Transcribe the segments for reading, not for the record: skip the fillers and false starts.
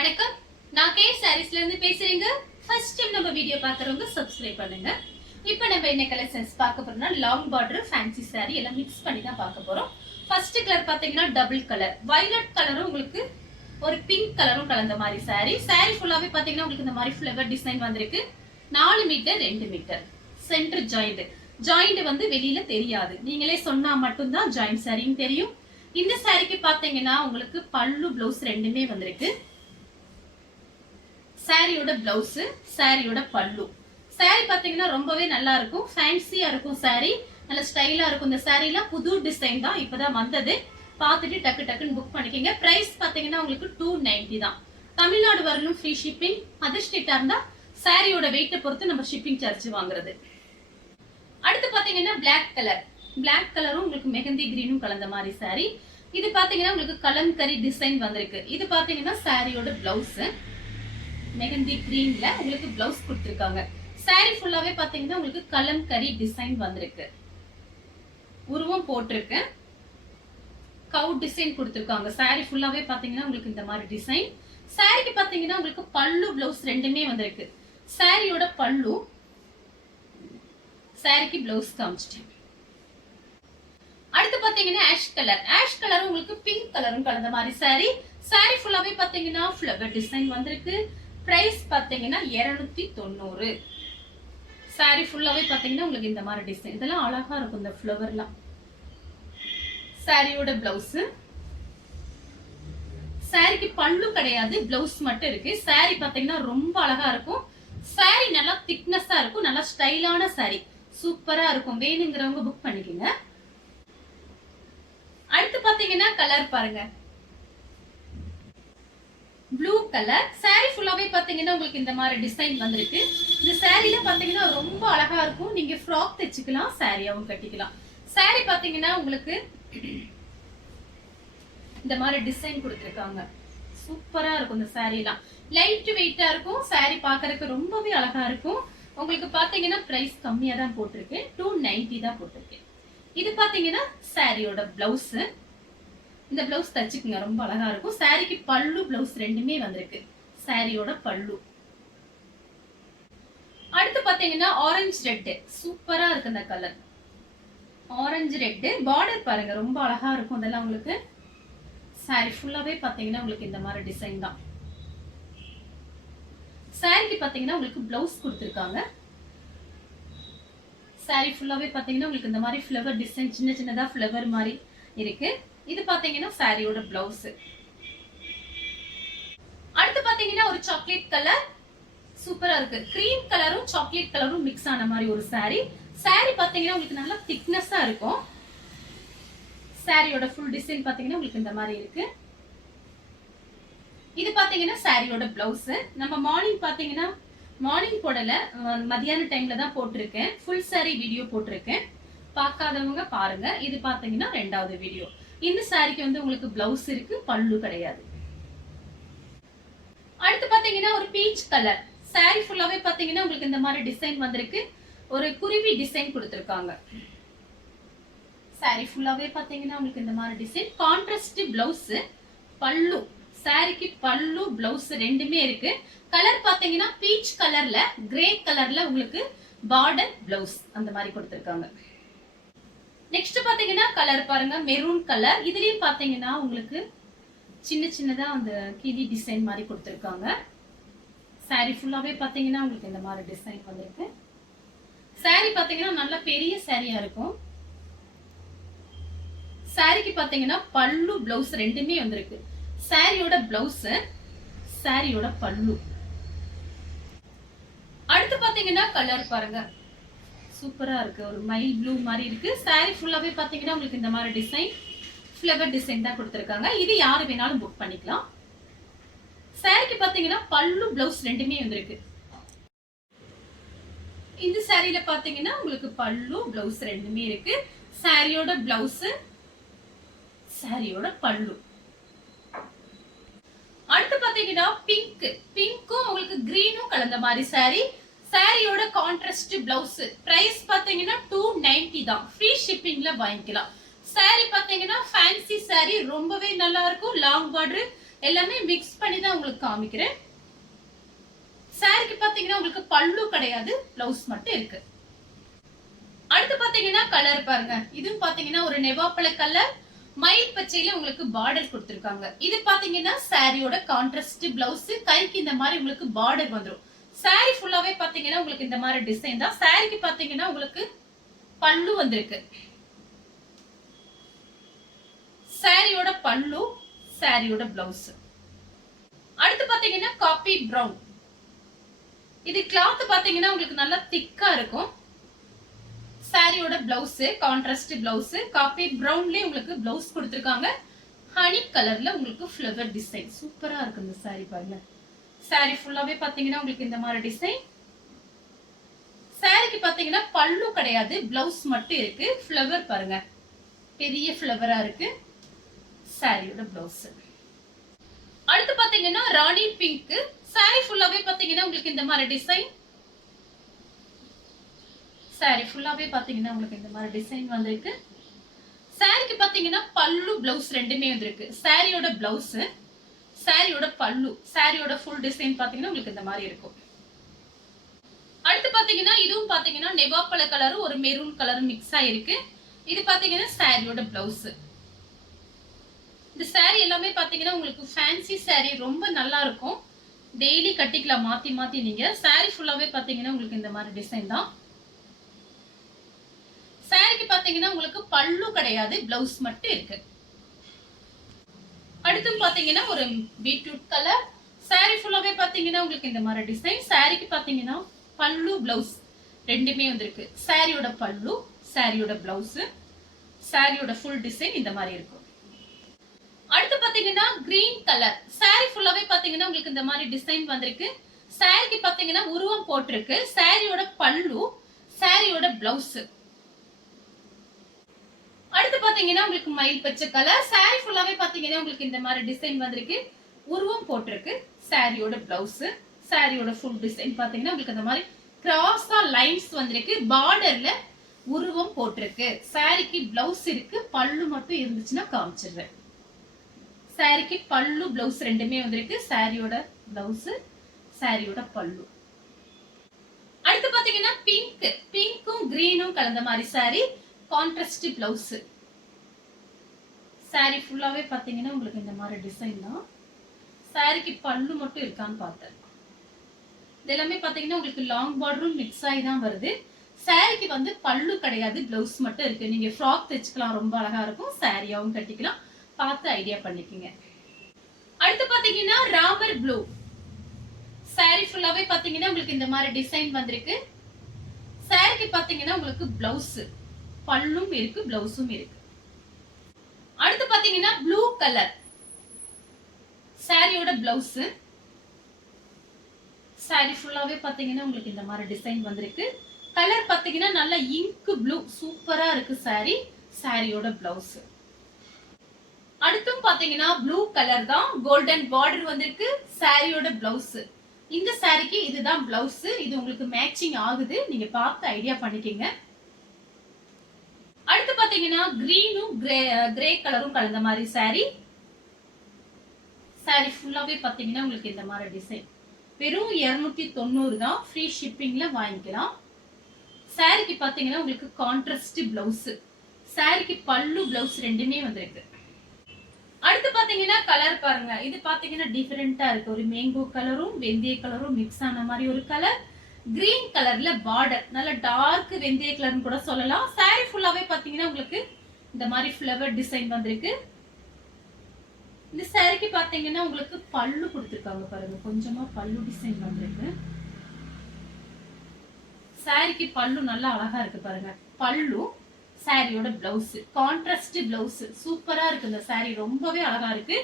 வணக்கம், நான் கே சாரீஸ்ல இருந்து பேசுறேங்க. ஃபர்ஸ்ட் டைம் நம்ம வீடியோ பார்க்கறவங்க சப்ஸ்கிரைப் பண்ணுங்க. இப்போ நம்ம என்ன கலெக்ஷன்ஸ் பார்க்க போறோம்னா லாங் பார்டர் ஃபேன்சி saree எல்லாம் மிக்ஸ் பண்ணி தான் பார்க்க போறோம். ஃபர்ஸ்ட் கலர் பாத்தீங்கன்னா டபுள் கலர், வயலட் கலரும் உங்களுக்கு ஒரு பிங்க் கலரும் கலந்த மாதிரி saree ஃபுல்லாவே பாத்தீங்கன்னா உங்களுக்கு இந்த மாதிரி ஃப்ளவர் டிசைன் வந்திருக்கு. 4 மீட்டர் 2 மீட்டர் சென்டர் ஜாயிண்ட் வந்து வெளியில தெரியாது, நீங்களே சொன்னா மட்டும்தான் ஜாயிண்ட் சாரின்னு தெரியும். இந்த சாரிக்கு பாத்தீங்கன்னா உங்களுக்கு பல்லு பிளவுஸ் ரெண்டுமே வந்திருக்கு. சாரியோட பிளவுஸ், சாரியோட பல்லு. சாரி பாத்தீங்கன்னா ரொம்பவே நல்லா இருக்கும், ஃபேன்சியா இருக்கும் சாரி, நல்ல ஸ்டைலா இருக்கும். இந்த சாரிலாம் புது டிசைன் தான், இப்பதான் வந்தது. பார்த்துட்டு டக்கு டக்குன்னு புக் பண்ணிக்கங்க. பிரைஸ் பாத்தீங்கன்னா உங்களுக்கு 290 தான். தமிழ்நாடு வரலும் ஃப்ரீ ஷிப்பிங். அதர் ஸ்டேட்டா இருந்தா சாரியோட வெயிட்டை பொறுத்து நம்ம ஷிப்பிங் சார்ஜ் வாங்குறது. அடுத்து பாத்தீங்கன்னா பிளாக் கலரும் உங்களுக்கு மெஹந்தி கிரீனும் கலந்த மாதிரி சாரி. இது பாத்தீங்கன்னா உங்களுக்கு கலம்கரி டிசைன் வந்திருக்கு. இது பாத்தீங்கன்னா சாரியோட பிளவுஸ், மெஹந்தி கிரீன்ல உங்களுக்கு பிளவுஸ் கொடுத்திருக்காங்க. சாரி ஃபுல்லாவே பாத்தீங்கன்னா உங்களுக்கு கலம்கரி டிசைன் வந்திருக்கு. உருவம் போட்டிருக்கு, கவு டிசைன் கொடுத்திருக்காங்க. சாரி ஃபுல்லாவே பாத்தீங்கன்னா உங்களுக்கு இந்த மாதிரி டிசைன். சாரிக்கு பாத்தீங்கன்னா உங்களுக்கு பல்லு பிளவுஸ் ரெண்டுமே வந்திருக்கு. சாரியோட பல்லு, சாரிக்கு பிளவுஸ் காமிச்சிட்டேன். அடுத்து பாத்தீங்கன்னா ஆஷ் கலர் உங்களுக்கு பிங்க் கலரும் கலந்த மாதிரி சாரி ஃபுல்லாவே பாத்தீங்கன்னா ஃப்ளவர் டிசைன் வந்திருக்கு. பிரைஸ் பாத்தீங்கன்னா 290. சாரி ஃபுல்லாவே பாத்தீங்கன்னா உங்களுக்கு இந்த மாதிரி டிசைன், இதெல்லாம் அழகா இருக்கும் இந்த ஃப்ளவர்லாம். சாரியோட பிளவுஸ், சாரிக்கு பல்லு கிடையாது, பிளவுஸ் மட்டும் இருக்கு. சாரி பாத்தீங்கன்னா ரொம்ப அழகா இருக்கும். சாரி நல்லா திக்னஸா இருக்கும், நல்லா ஸ்டைலான சாரி, சூப்பரா இருக்கும். வேணுங்கிறவங்க புக் பண்ணிக்கோங்க. அடுத்து பாத்தீங்கன்னா கலர் பாருங்க, ப்ளூ கலர். சாரி ஃபுல்லாவே பாத்தீங்கன்னா உங்களுக்கு இந்த மாதிரி டிசைன் வந்திருக்கு. இந்த சாரில பாத்தீங்கன்னா ரொம்ப அழகா இருக்கும், நீங்க ஃப்ராக் தைச்சுக்கலாம், சாரியாவும் கட்டிக்கலாம். சாரி பாத்தீங்கன்னா உங்களுக்கு இந்த மாதிரி டிசைன் கொடுத்திருக்காங்க, சூப்பரா இருக்கும். இந்த சாரிலாம் லைட் வெயிட்டா இருக்கும், சாரி பாக்குறதுக்கு ரொம்பவே அழகா இருக்கும். உங்களுக்கு பாத்தீங்கன்னா பிரைஸ் கம்மியா தான் போட்டிருக்கேன், 290 தான் போட்டிருக்கேன். இது பாத்தீங்கன்னா சாரியோட பிளவுஸ், இந்த பிளவுஸ் தச்சுக்குங்க, ரொம்ப அழகா இருக்கும். சாரிக்கு பல்லு பிளவுஸ் ரெண்டுமே வந்திருக்கு, சாரியோட பல்லு. அடுத்து பாத்தீங்கன்னா ஆரஞ்சு ரெட், சூப்பரா இருக்கு இந்த கலர். ஆரஞ்சு ரெட் பார்டர் பாருங்க, ரொம்ப அழகா இருக்கும். அதெல்லாம் உங்களுக்கு சாரி ஃபுல்லாவே பாத்தீங்கன்னா உங்களுக்கு இந்த மாதிரி டிசைன் தான். சாரிக்கு பாத்தீங்கன்னா உங்களுக்கு பிளவுஸ் கொடுத்திருக்காங்க. சாரி ஃபுல்லாவே பாத்தீங்கன்னா உங்களுக்கு இந்த மாதிரி ஃப்ளவர் டிசைன், சின்ன சின்னதா ஃப்ளவர் மாதிரி இருக்கு. இது பாத்தீங்கன்னா சாரியோட பிளவுஸ். அடுத்து பாத்தீங்கன்னா ஒரு சாக்லேட் கலர், சூப்பரா இருக்கு. கிரீம் கலரும் சாக்லேட் கலரும் மிக்ஸ் ஆன மாதிரி ஒரு சாரி. சாரி பாத்தீங்கன்னா உங்களுக்கு நல்லா திக்னஸா இருக்கும். சாரியோட ஃபுல் டிசைன் பாத்தீங்கன்னா உங்களுக்கு இந்த மாதிரி இருக்கு. இது பாத்தீங்கன்னா சாரியோட பிளவுஸ். நம்ம மார்னிங் பாத்தீங்கன்னா மார்னிங் போடல, மதியான டைம்ல தான் போட்டிருக்கேன். ஃபுல் சாரி வீடியோ போட்டிருக்கேன், பார்க்காதவங்க பாருங்க. இது பாத்தீங்கன்னா 2வது வீடியோ. இந்த சாரிக்கு வந்து உங்களுக்கு பிளவுஸ் இருக்கு, பல்லு கிடையாது. அடுத்து பாத்தீங்கன்னா ஒரு பீச் கலர். சாரி ஃபுல்லாவே பாத்தீங்கன்னா உங்களுக்கு இந்த மாதிரி டிசைன் வந்திருக்கு, ஒரு குருவி டிசைன் கொடுத்திருக்காங்க. சாரி ஃபுல்லாவே பாத்தீங்கன்னா உங்களுக்கு இந்த மாதிரி டிசைன். கான்ட்ராஸ்ட் பிளவுஸ், பல்லு, சாரிக்கு பல்லு பிளவுஸ் ரெண்டுமே இருக்கு. கலர் பாத்தீங்கன்னா பீச் கலர்ல கிரே கலர்ல உங்களுக்கு பார்டர் பிளவுஸ் அந்த மாதிரி கொடுத்திருக்காங்க. நெக்ஸ்ட் பாத்தீங்கன்னா கலர் பாருங்க, மெரூன் கலர். இதுலயும் பாத்தீங்கன்னா உங்களுக்கு சின்ன சின்னதா அந்த கிளி டிசைன் மாதிரி கொடுத்திருக்காங்க. சாரி ஃபுல்லாவே பாத்தீங்கன்னா உங்களுக்கு இந்த மாதிரி டிசைன் வந்திருக்கு. சாரி பாத்தீங்கன்னா நல்ல பெரிய சாரியா இருக்கும். சாரிக்கு பாத்தீங்கன்னா பல்லு பிளவுஸ் ரெண்டுமே வந்திருக்கு. சாரியோட பிளவுஸ், சாரியோட பல்லு. அடுத்து பாத்தீங்கன்னா கலர் பாருங்க, சூப்பரா இருக்கு, ஒரு மைல் ப்ளூ மாதிரி இருக்கு. சாரி ஃபுல்லாவே பாத்தீங்கன்னா உங்களுக்கு இந்த மாதிரி டிசைன், ஃப்ளவர் டிசைன் தான் கொடுத்திருக்காங்க. இது யாரு வேணாலும் புக் பண்ணிக்கலாம். சாரிக்கு பாத்தீங்கன்னா பல்லு பிளவுஸ் ரெண்டுமே வந்திருக்கு. இந்த சாரியில பாத்தீங்கன்னா உங்களுக்கு பல்லு பிளவுஸ் ரெண்டுமே இருக்கு. சாரியோட பிளவுஸ், சாரியோட பல்லு. அடுத்து பாத்தீங்கன்னா பிங்க்கும் உங்களுக்கு கிரீனும் கலந்த மாதிரி சாரி. சாரியோட கான்ட்ராஸ்ட் பிளவுஸ். பிரைஸ் பாத்தீங்கன்னா 290 தான், ஃப்ரீ ஷிப்பிங்ல வாங்கிக்கலாம். சாரி பாத்தீங்கன்னா ஃபேன்சி சாரி, ரொம்பவே நல்லா இருக்கும். லாங் பார்டர் எல்லாமே மிக்ஸ் பண்ணி தான் உங்களுக்கு காமிக்கிறேன். சாரிக்கு பாத்தீங்கன்னா உங்களுக்கு பல்லு கிடையாது, பிளவுஸ் மட்டும் இருக்கு. அடுத்து பாத்தீங்கன்னா கலர் பாருங்க. இதுவும் பாத்தீங்கன்னா ஒரு நெவாப்பழ கலர், மயில் பச்சையில உங்களுக்கு பார்டர் கொடுத்திருக்காங்க. இது பாத்தீங்கன்னா சாரியோட கான்ட்ராஸ்ட் பிளவுஸ், கைக்கு இந்த மாதிரி உங்களுக்கு பார்டர் வந்துரும். சாரி ஃபுல்லாவே பாத்தீங்கன்னா உங்களுக்கு இந்த மாதிரி டிசைன் தான். சாரிக்கு பாத்தீங்கன்னா உங்களுக்கு பல்லு வந்திருக்கு. சாரியோட பல்லு, சாரியோட பிளவுஸ். அடுத்து பாத்தீங்கன்னா காபி பிரவுன். இது கிளாத் பாத்தீங்கன்னா உங்களுக்கு நல்லா திக்கா இருக்கும். சாரியோட பிளவுஸ் கான்ட்ராஸ்ட் பிளவுஸ், காபி பிரவுன்லயே உங்களுக்கு பிளவுஸ் கொடுத்திருக்காங்க. ஹனி கலர்ல உங்களுக்கு ஃப்ளவர் டிசைன் சூப்பரா இருக்கு இந்த சாரி பாருங்க. சாரி ஃபுல்லாவே பாத்தீங்கன்னா உங்களுக்கு இந்த மாதிரி டிசைன். சாரிக்கு பாத்தீங்கன்னா பல்லு கிடையாது, பிளவுஸ் மட்டும் இருக்கு. ஃப்ளவர் பாருங்க, பெரிய ஃப்ளவரா இருக்கு. சாரியோட பிளவுஸ். அடுத்து பாத்தீங்கன்னா ராணி பிங்க். சாரி ஃபுல்லாவே பாத்தீங்கன்னா உங்களுக்கு இந்த மாதிரி டிசைன். சாரி ஃபுல்லாவே பாத்தீங்கன்னா உங்களுக்கு இந்த மாதிரி டிசைன் வந்திருக்கு. சாரிக்கு பாத்தீங்கன்னா பல்லு பிளவுஸ் ரெண்டுமே வந்திருக்கு. சாரியோட பிளவுஸ், சாரியோட பல்லு, சாரியோட ஃபுல் டிசைன் பாத்தீங்கன்னா உங்களுக்கு இந்த மாதிரி இருக்கும். அடுத்து பாத்தீங்கன்னா இதுவும் பாத்தீங்கன்னா நெவாப்பழ கலரும் ஒரு மெரூன் கலரும் மிக்ஸ் ஆயிருக்கு. இது பாத்தீங்கன்னா சாரியோட பிளவுஸ். இந்த சாரி எல்லாமே பாத்தீங்கன்னா உங்களுக்கு ஃபேன்சி சாரி, ரொம்ப நல்லா இருக்கும். டெய்லி கட்டிக்கலாம் மாத்தி மாத்தி. நீங்க சாரி ஃபுல்லாவே பாத்தீங்கன்னா உங்களுக்கு இந்த மாதிரி டிசைன் தான். சாரிக்கு பாத்தீங்கன்னா உங்களுக்கு பல்லு கிடையாது, பிளவுஸ் மட்டும் இருக்கு. அடுத்து பாத்தீங்கன்னா ஒரு பீட்ரூட் கலர். சாரி ஃபுல்லாவே பாத்தீங்கன்னா உங்களுக்கு இந்த மாதிரி டிசைன். சாரிக்கு பாத்தீங்கன்னா பல்லு பிளவுஸ் ரெண்டுமே வந்திருக்கு. சாரியோட பல்லு, சாரியோட பிளவுஸ், சாரியோட ஃபுல் டிசைன் இந்த மாதிரி இருக்கும். அடுத்து பாத்தீங்கன்னா கிரீன் கலர். சாரி ஃபுல்லாவே பாத்தீங்கன்னா உங்களுக்கு இந்த மாதிரி டிசைன் வந்திருக்கு. சாரிக்கு பாத்தீங்கன்னா உருவம் போட்டிருக்கு. சாரியோட பல்லு, சாரியோட பிளவுஸ். அடுத்து பாத்தீங்கன்னா உங்களுக்கு மயில் பச்சை கலர். சாரி ஃபுல்லாவே பாத்தீங்கன்னா உங்களுக்கு இந்த மாதிரி டிசைன் வந்திருக்கு. உருவம் போட்டிருக்கு. சாரியோட பிளவுஸ், சாரியோட ஃபுல் டிசைன் பாத்தீங்கன்னா உங்களுக்கு இந்த மாதிரி கிராஸா லைன்ஸ் வந்திருக்கு. பார்டர்ல உருவம் போட்டிருக்கு. சாரிக்கு பிளவுஸ் இருக்கு, பல்லு மட்டும் இருந்துச்சுன்னா காமிச்சிடுறேன். சாரிக்கு பல்லு பிளவுஸ் ரெண்டுமே வந்திருக்கு. சாரியோட பிளவுஸ், சாரியோட பல்லு. அடுத்து பாத்தீங்கன்னா பிங்க். பிங்க்கும் கிரீனும் கலந்த மாதிரி சாரி, கான்ட்ராஸ்ட் பிளவுஸ். சாரி ஃபுல்லாவே பாத்தீங்கன்னா உங்களுக்கு இந்த மாதிரி டிசைன் தான். சாரிக்கு பல்லு மட்டும் இருக்கான்னு பார்த்தேன். இது எல்லாமே பாத்தீங்கன்னா உங்களுக்கு லாங் பார்டரும் மிக்ஸ் ஆகி தான் வருது. சாரிக்கு வந்து பல்லு கிடையாது, பிளவுஸ் மட்டும் இருக்கு. நீங்க ஃப்ராக் தைச்சுக்கலாம், ரொம்ப அழகா இருக்கும். சாரியாவும் கட்டிக்கலாம். பார்த்து ஐடியா பண்ணிக்கங்க. அடுத்து பாத்தீங்கன்னா ராமர் ப்ளூ. சாரி ஃபுல்லாவே பாத்தீங்கன்னா உங்களுக்கு இந்த மாதிரி டிசைன் வந்திருக்கு. சாரிக்கு பாத்தீங்கன்னா உங்களுக்கு பிளவுஸ், பல்லும் இருக்கு, பிளவுஸும் இருக்கு. அடுத்து பாத்தீங்கன்னா ப்ளூ கலர். சாரியோட பிளவுஸ், சாரி ஃபுல்லாவே பாத்தீங்கன்னா உங்களுக்கு இந்த மாதிரி டிசைன் வந்திருக்கு. கலர் பாத்தீங்கன்னா நல்ல இங்க் ப்ளூ, சூப்பரா இருக்கு சாரி. சாரியோட பிளவுஸ். அடுத்தும் பாத்தீங்கன்னா ப்ளூ கலர் தான், கோல்டன் பார்டர் வந்திருக்கு. சாரியோட பிளவுஸ். இந்த சாரிக்கு இதுதான் பிளவுஸ். இது உங்களுக்கு மேட்சிங் ஆகுது, நீங்க பார்த்து ஐடியா பண்ணிக்கங்க. அடுத்து பாத்தீங்கன்னா கிரீனும் கிரே கலரும் கலந்த மாதிரி சாரி. சாரி ஃபுல்லாவே பாத்தீங்கன்னா உங்களுக்கு இந்த மாதிரி டிசைன். வெறும் 290 தான், ஃப்ரீ ஷிப்பிங்ல வாங்கிக்கலாம். சாரிக்கு பாத்தீங்கன்னா உங்களுக்கு கான்ட்ராஸ்ட் பிளவுஸ், சாரிக்கு பல்லு பிளவுஸ் ரெண்டுமே வந்திருக்கு. அடுத்து பாத்தீங்கன்னா கலர் பாருங்க. இது பாத்தீங்கன்னா டிஃபரெண்டா இருக்கு. ஒரு மேங்கோ கலரும் வெந்தய கலரும் மிக்ஸ் ஆன மாதிரி ஒரு கலர். கிரீன் கலர்ல பார்டர், நல்ல டார்க் வெந்தய கலர்னு கூட சொல்லலாம். சாரி ஃபுல்லாவே பாத்தீங்கன்னா உங்களுக்கு இந்த மாதிரி ஃப்ளவர் டிசைன் வந்திருக்கு. இந்த சாரிக்கு பாத்தீங்கன்னா உங்களுக்கு பல்லு கொடுத்திருக்காங்க பாருங்க, கொஞ்சமா பல்லு டிசைன் வந்திருக்கு. சாரிக்கு பல்லு நல்லா அழகா இருக்கு பாருங்க. பல்லு, சாரியோட பிளவுஸ், கான்ட்ராஸ்ட் பிளவுஸ் சூப்பரா இருக்கு. இந்த சாரி ரொம்பவே அழகா இருக்கு.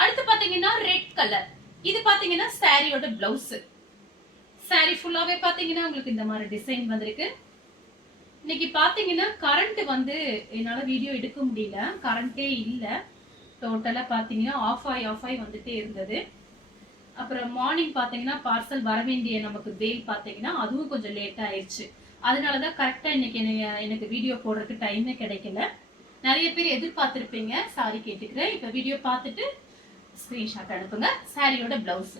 அடுத்து பாத்தீங்கன்னா ரெட் கலர். இது பாத்தீங்கன்னா சாரியோட பிளவுஸ். சாரி ஃபுல்லாவே பாத்தீங்கன்னா உங்களுக்கு இந்த மாதிரி டிசைன் வந்திருக்கு. இன்னைக்கு பாத்தீங்கன்னா கரண்ட் வந்து என்னால வீடியோ எடுக்க முடியல, கரண்டே இல்ல. டோட்டலா பாத்தீங்கன்னா ஆஃப் ஆகி வந்துட்டே இருந்தது. அப்புறம் மார்னிங் பாத்தீங்கன்னா பார்சல் வர வேண்டிய நமக்கு பெயில் பாத்தீங்கன்னா அதுவும் கொஞ்சம் லேட் ஆயிடுச்சு. அதனாலதான் கரெக்டா இன்னைக்கு எனக்கு வீடியோ போடுறதுக்கு டைமே கிடைக்கல. நிறைய பேர் எதிர்பார்த்திருப்பீங்க, சாரி கேட்டுக்கிறேன். இப்ப வீடியோ பார்த்துட்டு ஸ்கிரீன்ஷாட் அனுப்புங்க. சாரியோட பிளவுஸ்.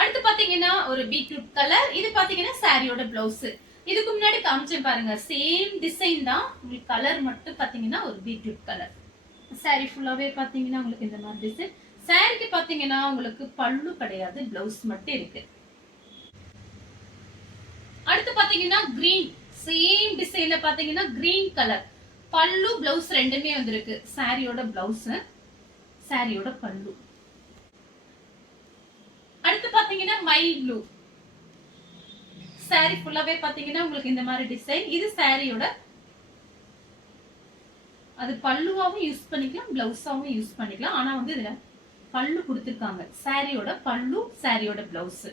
அடுத்து பாத்தீங்கன்னா ஒரு பீட்ரூட் கலர். இது பாத்தீங்கன்னா சாரியோட பிளவுஸ். இதுக்கு முன்னாடி காமிச்சேன் பாருங்க, சேம் டிசைன் தான். உங்களுக்கு கலர் மட்டும் பாத்தீங்கன்னா ஒரு பீட்ரூட் கலர். சாரி ஃபுல்லாவே பாத்தீங்கன்னா உங்களுக்கு இந்த மாதிரி டிசைன். சாரிக்கு பாத்தீங்கன்னா உங்களுக்கு பல்லு கிடையாது, பிளவுஸ் மட்டும் இருக்கு. அடுத்து பாத்தீங்கன்னா கிரீன், சேம் டிசைன்ல பாத்தீங்கன்னா கிரீன் கலர். பல்லு பிளவுஸ் ரெண்டுமே வந்திருக்கு. சாரியோட பிளவுஸ், சாரியோட பல்லு. அடுத்து பாத்தீங்கன்னா மைல் ப்ளூ. சாரி ஃபுல்லாவே பாத்தீங்கன்னா உங்களுக்கு இந்த மாதிரி டிசைன். இது சாரியோட, அது பல்லுவாவும் யூஸ் பண்ணிக்கலாம், பிளவுஸாவும் யூஸ் பண்ணிக்கலாம். ஆனா வந்து இதுல பல்லு கொடுத்திருக்காங்க. சாரியோட பல்லு, சாரியோட பிளவுஸ்.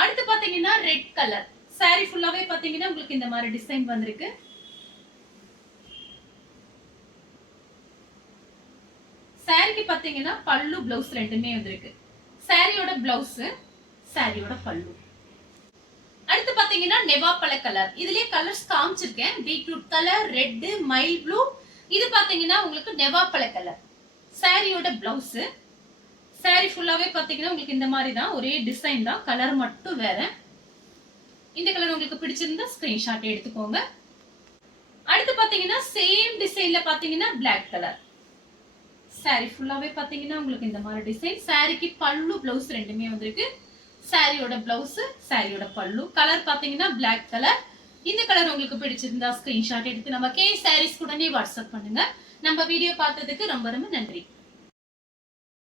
அடுத்து பாத்தீங்கன்னா ரெட் கலர். சாரி ஃபுல்லாவே பாத்தீங்கன்னா உங்களுக்கு இந்த மாதிரி டிசைன் வந்திருக்கு. சாரிக்கு பாத்தீங்கன்னா பல்லு பிளவுஸ் ரெண்டுமே வந்திருக்கு. சாரியோட பிளவுஸ், சாரியோட பல்லு. அடுத்து பாத்தீங்கன்னா நெவாப்பழ கலர். இதுலயே கலர்ஸ் காமிச்சிருக்கேன். Beetroot colour, red, mile blue. இது பாத்தீங்கன்னா உங்களுக்கு நெவாப்பழ கலர். சாரியோட பிளவுஸ். சாரி ஃபுல்லாவே பாத்தீங்கன்னா உங்களுக்கு இந்த மாதிரி தான், ஒரே டிசைன் தான், கலர் மட்டும் வேற. இந்த கலர் உங்களுக்கு பிடிச்சிருந்தா ஸ்கிரீன்ஷாட் எடுத்துக்கோங்க. அடுத்து பாத்தீங்கன்னா சேம் டிசைன்ல பாத்தீங்கன்னா பிளாக் கலர். சாரி ஃபுல்லாவே பாத்தீங்கன்னா உங்களுக்கு இந்த மாதிரி டிசைன். சாரிக்கு பல்லு பிளவுஸ் ரெண்டுமே வந்திருக்கு. சாரியோட பிளவுஸ், சாரியோட பல்லு. கலர் பாத்தீங்கன்னா பிளாக் கலர். இந்த கலர் உங்களுக்கு பிடிச்சிருந்தா ஸ்கிரீன்ஷாட் எடுத்து நம்ம கே சாரீஸ் உடனே வாட்ஸ்அப் பண்ணுங்க. நம்ம வீடியோ பார்த்ததுக்கு ரொம்ப ரொம்ப நன்றி.